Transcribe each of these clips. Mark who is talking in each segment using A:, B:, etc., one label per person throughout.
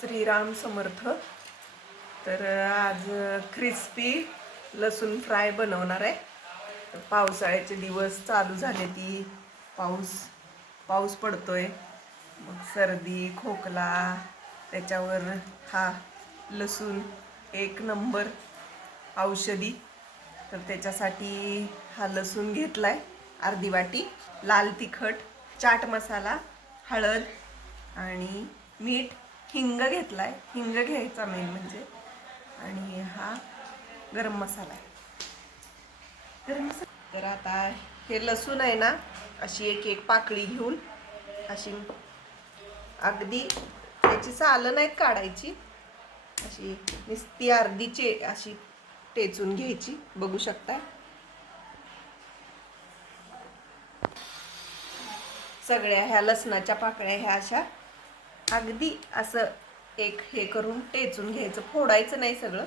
A: श्रीराम समर्थ. तर आज क्रिस्पी लसूण फ्राय बनवणार आहे. तर पावसाळ्याचे दिवस चालू झाले ती. पाऊस पाऊस पडतोय. मग सर्दी खोकला त्याच्यावर हा लसूण एक नंबर औषधी. तर त्याच्यासाठी हा लसूण घेतला आहे अर्धी वाटी लाल तिखट चाट मसाला हळद आणि मीठ. हिंग घेतलाय. हिंग घ्यायचा मेन म्हणजे. आणि हा गरम मसाला. आहे गरम मसाला तर आता हे लसूण आहे ना अशी एक एक पाकळी घेऊन अशी अगदी त्याची सालं नाहीत काढायची. अशी मिस्ती अर्धी चे अशी टेचून घ्यायची. बघू शकताय सगळ्या ह्या लसणाच्या पाकळ्या ह्या अशा अगदी असं एक हे करून टेचून घ्यायचं. फोडायचं नाही सगळं.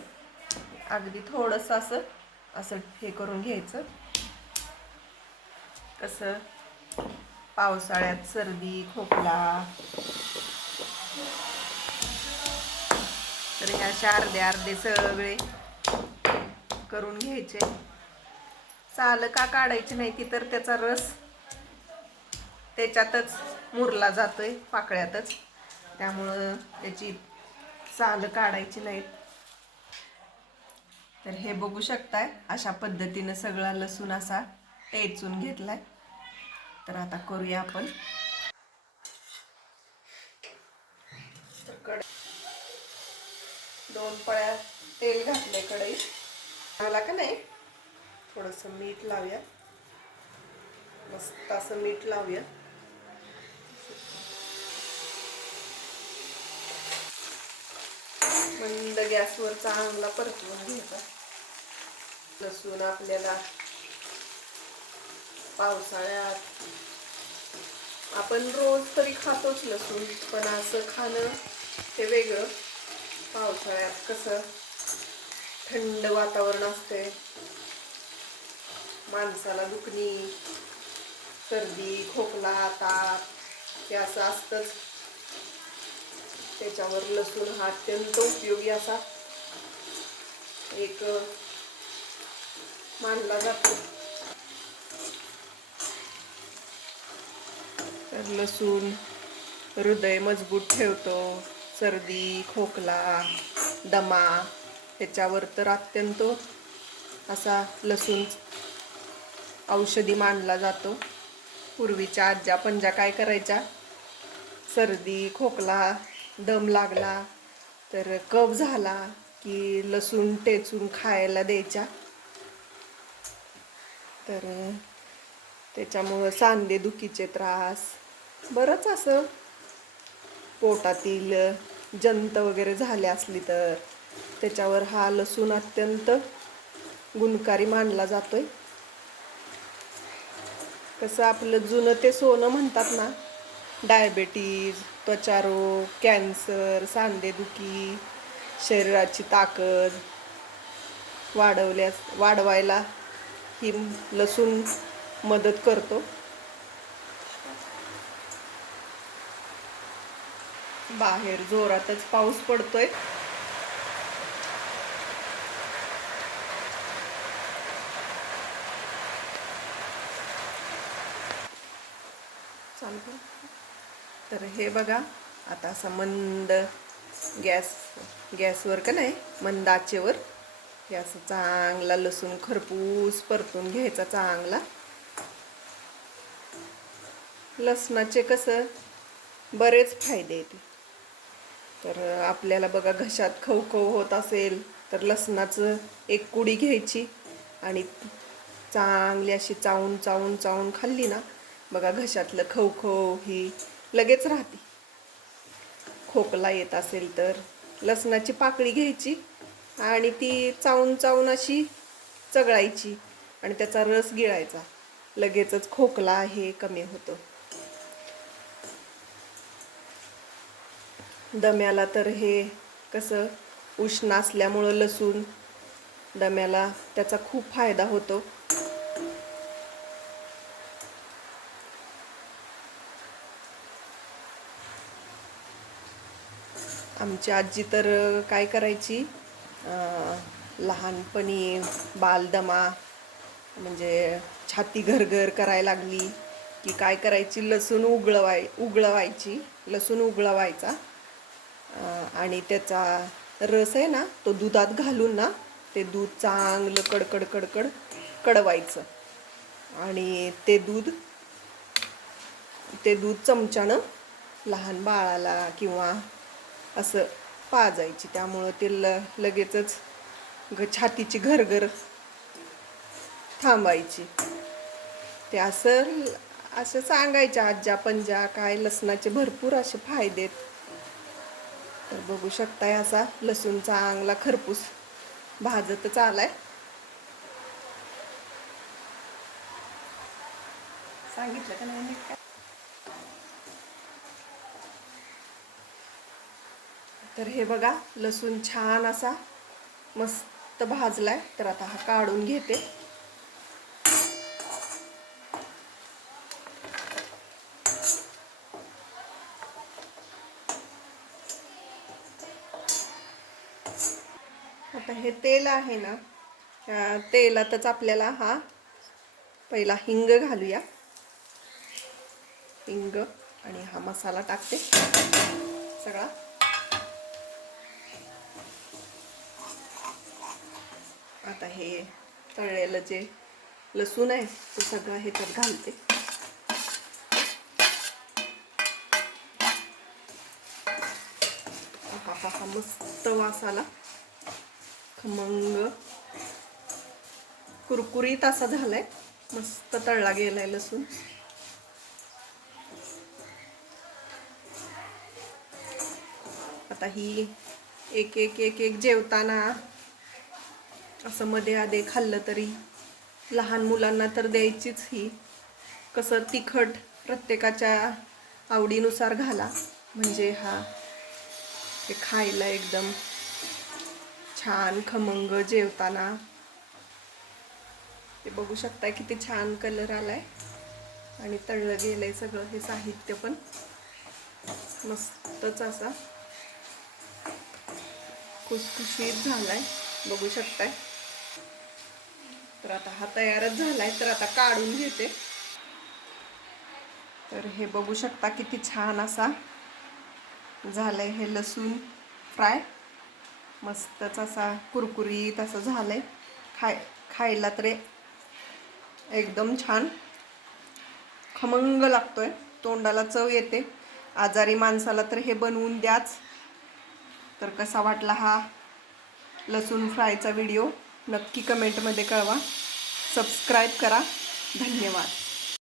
A: अगदी थोडंसं असं असं हे करून घ्यायचं. कसं पावसाळ्यात सर्दी खोकला. तर ह्या अशा अर्धे अर्धे सगळे करून घ्यायचे. साल का काढायची नाही ती तर त्याचा रस त्याच्यातच मुरला जातोय पाकळ्यातच. त्यामुळं त्याची साल काढायची नाहीत. तर हे बघू शकताय अशा पद्धतीनं सगळा लसूण असा टेचून घेतलाय. तर आता करूया आपण. दोन पळ्या तेल घातले कढईत. मला का नाही? थोडंसं मीठ लावूया. मस्त असं मीठ लावूया. मंद गॅसवर चांगला परतवून घ्यायचा. लसूण आपल्याला पावसाळ्यात आपण रोज तरी खातोच लसूण पण असं खाणं हे वेगळं. पावसाळ्यात कसं थंड वातावरण असते माणसाला दुखणी सर्दी खोकला ताप हे असं असतंच. त्याच्यावर लसूण हा अत्यंत उपयोगी असा एक मानला जातो. तर लसूण हृदय मजबूत ठेवतो सर्दी खोकला दमा ह्याच्यावर तर अत्यंत असा लसूण औषधी मानला जातो. पूर्वीच्या आज्या पंजा काय करायच्या सर्दी खोकला दम लागला तर कफ झाला की लसूण टेचून खायला द्यायच्या. तर त्याच्यामुळं सांधेदुखीचे त्रास बरंच असं. पोटातील जंत वगैरे झाले असली तर त्याच्यावर हा लसूण अत्यंत गुणकारी मानला जातोय. कसं आपलं जुनं ते सोनं म्हणतात ना डायबेटीज त्वचारोग कॅन्सर सांधेदुखी शरीराची ताकद वाढवल्यास वाढवायला ही लसूण मदत करतो. बाहेर जोरातच पाऊस पडतोय. चालू तर हे बघा आता असं मंद गॅस गॅसवर का नाही मंद आचेवर हे असं चांगला लसूण खरपूस परतून घ्यायचा चांगला. लसणाचे कसं बरेच फायदे आहेत. तर आपल्याला बघा घशात खवखव होत असेल तर लसणाचं एक कुडी घ्यायची आणि चांगली अशी चावून चावून चावून खाल्ली ना बघा घशातलं खवखव ही लगेच राहते. खोकला येत असेल तर लसणाची पाकळी घ्यायची आणि ती चावून चावून अशी चगळायची आणि त्याचा रस गिळायचा. लगेचच खोकला आहे कमी होतो. दम्याला तर हे कसं उष्ण असल्यामुळं लसूण दम्याला त्याचा खूप फायदा होतो. आमची आजी तर काय करायची? लहानपणी बालदमा म्हणजे छाती घरघर करायला लागली की काय करायची? लसूण उगळवाय उगळवायची. लसूण उगळवायचा. आणि त्याचा रस आहे ना तो दुधात घालून ना ते दूध चांगलं कडकड कडकड कडवायचं. आणि ते दूध ते दूध चमच्यानं लहान बाळाला किंवा असं पाजायची. त्यामुळं ते ल लगेचच ग छातीची घरघर थांबायची. ते असं असं सांगायच्या आज्जा पंजा काय लसणाचे भरपूर असे फायदे आहेत. तर बघू शकताय असा लसूण चांगला खरपूस भाजतच आलाय. सांगितलं का नाही नीट काय? तर हे बघा लसूण छान असा मस्त भाजला आहे तर आता हा काढून घेते. आता हे तेल आहे ना तेलातच आपल्याला हा पहिला हिंग घालूया. हिंग आणि हा मसाला टाकते. सगळा. आता हे तळलेलं जे लसूण आहे ते सगळं ह्याच्यात घालते. मस्त वास आला. खमंग. कुरकुरीत असा झालाय. मस्त तळला गेलाय लसूण. आता ही एक एक एक एक जेवताना असं मध्ये आधे खाल्लं तरी लहान मुलांना तर द्यायचीच ही. कसं तिखट प्रत्येकाच्या आवडीनुसार घाला. म्हणजे हा ते खायला एकदम छान खमंग जेवताना. ते बघू शकताय किती छान कलर आलाय. आणि तळलं गेलंय सगळं हे साहित्य पण. मस्तच असा. खुसखुशीत झालाय. बघू शकताय. तर आता हा तयारच झालाय तर आता काढून घेते. तर हे बघू शकता किती छान असा झालंय हे लसूण फ्राय. मस्तच असा कुरकुरीत असं झालंय. खाय खायला तरी एकदम छान खमंग लागतोय तोंडाला चव येते. आजारी माणसाला तर हे बनवून द्याच. तर कसा वाटला हा लसूण फ्रायचा व्हिडिओ? नक्की कमेंटमध्ये कळवा. सबस्क्राईब करा. धन्यवाद.